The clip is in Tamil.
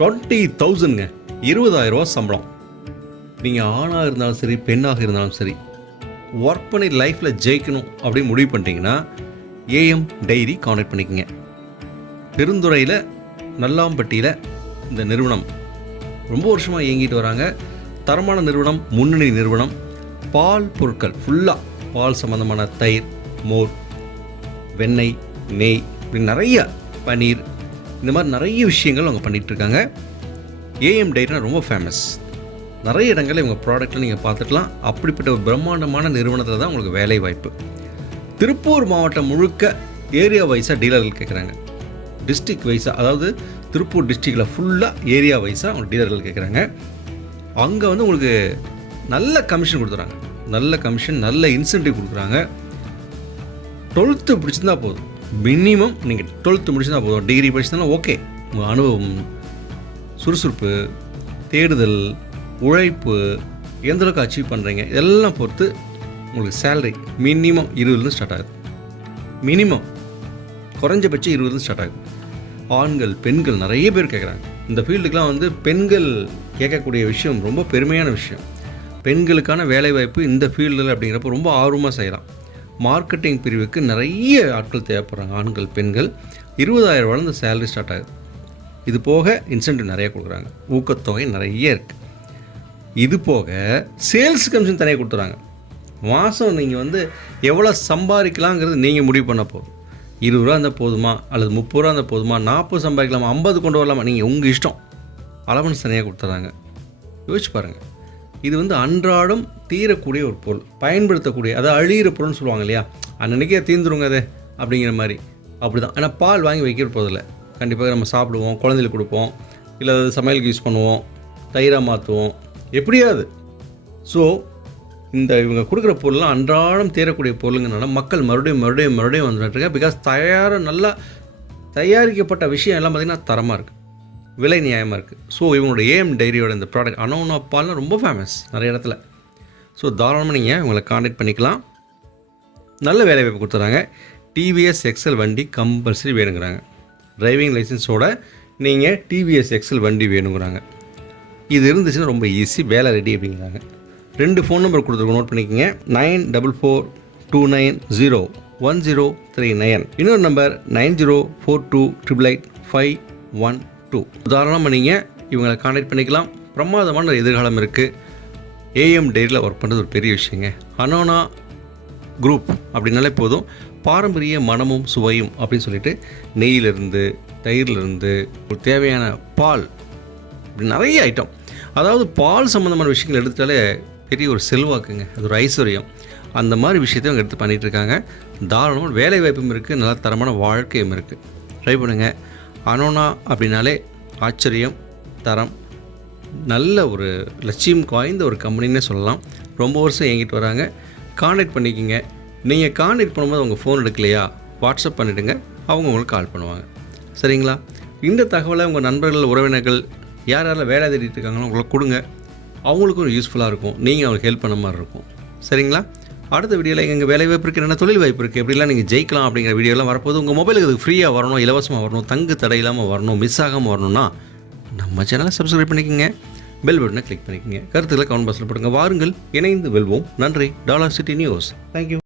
டுவெண்ட்டி தௌசண்ட்ங்க இருபதாயிரரூவா சம்பளம். நீங்கள் ஆணாக இருந்தாலும் சரி பெண்ணாக இருந்தாலும் சரி ஒர்க் பண்ணி லைஃப்பில் ஜெயிக்கணும் அப்படின்னு முடிவு பண்ணிட்டீங்கன்னா ஏஎம் டைரி கான்டாக்ட் பண்ணிக்கோங்க. பெருந்துறையில் நல்லாம்பட்டியில் இந்த நிறுவனம். ரொம்ப வருஷமாக இயங்கிட்டு வராங்க. தரமான நிறுவனம் முன்னணி நிறுவனம். பால் பொருட்கள் ஃபுல்லாக பால் சம்மந்தமான தயிர் மோர் வெண்ணெய் நெய் இப்படி நிறைய பன்னீர் இந்த மாதிரி நிறைய விஷயங்கள் அவங்க பண்ணிகிட்ருக்காங்க. இருக்காங்க ஏஎம் டைரினா ரொம்ப ஃபேமஸ் நிறைய இடங்களில் இவங்க ப்ராடக்ட்டில் நீங்கள் பார்த்துக்கலாம். அப்படிப்பட்ட ஒரு பிரம்மாண்டமான நிறுவனத்தில் தான் உங்களுக்கு வேலை வாய்ப்பு. திருப்பூர் மாவட்டம் முழுக்க ஏரியா வைஸாக டீலர்கள் கேட்குறாங்க டிஸ்ட்ரிக் வைஸாக அதாவது திருப்பூர் டிஸ்ட்ரிக்டில் ஃபுல்லாக ஏரியா வைஸாக அவங்க டீலர்கள் கேட்குறாங்க அங்கே வந்து உங்களுக்கு நல்ல கமிஷன் கொடுத்துறாங்க. நல்ல கமிஷன் நல்ல இன்சென்டிவ் கொடுக்குறாங்க. டுவெல்த்து பிடிச்சிருந்தா போதும். மினிமம் நீங்கள் டுவெல்த்து முடிச்சிருந்தா போதும். டிகிரி படிச்சுனாலும் ஓகே உங்கள் அனுபவம் சுறுசுறுப்பு தேடுதல் உழைப்பு எந்த அளவுக்கு அச்சீவ் பண்ணுறீங்க இதெல்லாம் பொறுத்து உங்களுக்கு சேலரி மினிமம் இருபதுலேருந்து ஸ்டார்ட் ஆகுது மினிமம் குறைஞ்சபட்சம் இருபதுலேருந்து ஸ்டார்ட் ஆகுது ஆண்கள் பெண்கள் நிறைய பேர் கேட்குறாங்க இந்த ஃபீல்டுக்கெலாம் வந்து பெண்கள் கேட்கக்கூடிய விஷயம் ரொம்ப பெருமையான விஷயம். பெண்களுக்கான வேலைவாய்ப்பு இந்த ஃபீல்டில் அப்படிங்கிறப்ப ரொம்ப ஆர்வமாக செய்யலாம். மார்க்கெட்டிங் பிரிவுக்கு நிறைய ஆட்கள் தேவைப்படுறாங்க. ஆண்கள் பெண்கள். இருபதாயிரம் ரூபாய் இந்த சேலரி ஸ்டார்ட் ஆகுது. இது போக இன்சென்டிவ் நிறைய கொடுக்குறாங்க. ஊக்கத்தொகை நிறைய இருக்குது இது போக சேல்ஸ் கமிஷன் தனியாக கொடுத்துறாங்க. மாதம் நீங்கள் வந்து எவ்வளோ சம்பாதிக்கலாங்கிறது நீங்கள் முடிவு பண்ண போதும். இருபது ரூபா இருந்தால் போதுமா? அல்லது முப்பது ரூபா இருந்தால் போதுமா? நாற்பது சம்பாதிக்கலாமா. ஐம்பது கொண்டு வரலாமா? நீங்கள் உங்கள் இஷ்டம். அலவன்ஸ் தனியாக கொடுத்துறாங்க. யோசிச்சு பாருங்கள் இது வந்து அன்றாடம் தீரக்கூடிய ஒரு பொருள் பயன்படுத்தக்கூடிய அதாவது அழியிற பொருள்னு சொல்லுவாங்க இல்லையா? அன்னன்னைக்கே தீந்துருங்க அது அப்படிங்கிற மாதிரி. அப்படி தான் ஆனால் பால் வாங்கி வைக்கிற போதில்லை கண்டிப்பாக நம்ம சாப்பிடுவோம் குழந்தைகளுக்கு கொடுப்போம் இல்லை அது சமையலுக்கு யூஸ் பண்ணுவோம் தயிராக மாற்றுவோம் எப்படியாவது ஸோ இந்த இவங்க கொடுக்குற பொருள்லாம் அன்றாடம் தேரக்கூடிய பொருளுங்கனால மக்கள் மறுபடியும் மறுபடியும் மறுபடியும் வந்துட்டுருக்காங்க. பிகாஸ் தயாராக நல்லா தயாரிக்கப்பட்ட விஷயம் எல்லாம் பார்த்திங்கன்னா தரமாக இருக்குது விலை நியாயமாக இருக்குது ஸோ இவங்களோட ஏஎம் டைரியோட இந்த ப்ராடக்ட் அனோனா பால்லாம் ரொம்ப ஃபேமஸ் நிறைய இடத்துல. ஸோ தாராளமாக நீங்கள் இவங்களை காண்டாக்ட் பண்ணிக்கலாம். நல்ல வேலை வாய்ப்பு கொடுத்துறாங்க. டிவிஎஸ் எக்ஸல் வண்டி கம்பல்சரி வேணுங்கிறாங்க. டிரைவிங் லைசன்ஸோட நீங்கள் டிவிஎஸ் எக்ஸல் வண்டி வேணுங்கிறாங்க. இது இருந்துச்சுன்னா ரொம்ப ஈஸி வேலை ரெடி அப்படிங்கிறாங்க. ரெண்டு ஃபோன் நம்பர் கொடுத்துருக்கோம் நோட் பண்ணிக்கோங்க. Nine double four two nine zero one zero three nine. இன்னொரு number nine zero four two triple eight five one two உதாரணமாக நீங்கள் இவங்களை காண்டாக்ட் பண்ணிக்கலாம். பிரமாதமான ஒரு எதிர்காலம் இருக்குது ஏஎம் டெய்ரியில் ஒர்க் பண்ணுறது ஒரு பெரிய விஷயங்க. அனோனா குரூப் அப்படின்னாலே போதும். பாரம்பரிய மனமும் சுவையும் அப்படின்னு சொல்லிட்டு நெய்யிலிருந்து தயிர்லேருந்து ஒரு தேவையான பால் இப்படி நிறைய ஐட்டம் அதாவது பால் சம்மந்தமான விஷயங்கள் எடுத்துட்டாலே பெரிய ஒரு செல்வாக்குங்க. அது ஒரு ஐஸ்வர்யம். அந்த மாதிரி விஷயத்தையும் அவங்க எடுத்து பண்ணிகிட்டு இருக்காங்க. தாராளமாக வேலை வாய்ப்பும் இருக்குது நல்ல தரமான வாழ்க்கையும் இருக்குது ட்ரை பண்ணுங்கள் அனோனா அப்படின்னாலே ஆச்சரியம் தரம். நல்ல ஒரு லட்சியம் வாய்ந்த ஒரு கம்பெனின்னே சொல்லலாம். ரொம்ப வருஷம் எங்கிட்டு வராங்க. காண்டாக்ட் பண்ணிக்கிங்க. நீங்கள் காண்டாக்ட் பண்ணும்போது அவங்க ஃபோன் எடுக்கலையா? வாட்ஸ்அப் பண்ணிவிடுங்க அவங்க உங்களுக்கு கால் பண்ணுவாங்க. சரிங்களா? இந்த தகவலை உங்கள் நண்பர்கள் உறவினர்கள் யார் யாரெல்லாம் வேலை தேடிட்டு இருக்காங்களோ உங்களுக்கு கொடுங்க. அவங்களுக்கும் ஒரு யூஸ்ஃபுல்லாக இருக்கும். நீங்கள் அவங்களுக்கு ஹெல்ப் பண்ண மாதிரி இருக்கும். சரிங்களா? அடுத்த வீடியோவில் எங்கள் வேலை வாய்ப்பு இருக்குது என்ன தொழில் வாய்ப்பு இருக்குது எப்படிலாம் நீங்கள் ஜெயிக்கலாம் அப்படிங்கிற வீடியோலாம் வரப்போது உங்கள் மொபைலுக்கு அது ஃப்ரீயாக வரணும் இலவசமாக வரணும் தங்கு தடை இல்லாமல் வரணும் மிஸ் ஆகாமல் வரணும்னா நம்ம சேனலை சப்ஸ்கிரைப் பண்ணிக்கோங்க. பெல் பட்டனை கிளிக் பண்ணிக்கோங்க. கருத்துக்களை கமெண்ட் பாக்ஸில் போடுங்க. வாருங்கள் இணைந்து வெல்வோம். நன்றி. Dollar city news. தேங்க்யூ